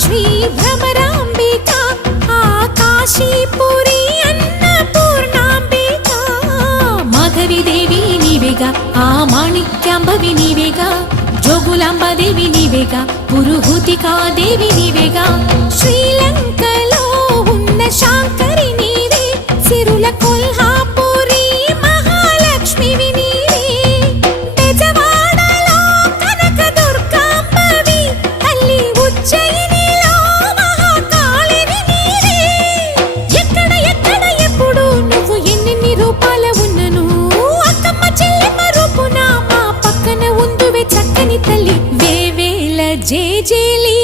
శ్రీ భ్రమరాంబిక ఆకాశీపురి అన్నపూర్ణాంబిక మాధవిదేవి నీవేగా ఆ మాణిక్యాంబవి నీవేగా జోగులాంబాదేవి నీవేగా పురుహూతికాదేవి నీవేగా శ్రీలంకలో ఉన్న శాంకరి నీవే సిరుల కొల్హాపురి మహాలక్ష్మివి నీవే బెజవాడలో కనకదుర్గాంబవి తల్లి ఉజ్జయినిలో మహాకాళివి నీవే ఎక్కడ ఎక్కడ ఎప్పుడు నువ్వు ఎన్నెన్ని రూపాల ఉన్నను అక్కమ్మ చెల్లెమ్మ రూపున మా పక్కన ఉందువే చక్కని తల్లి వేవేల జేజేలి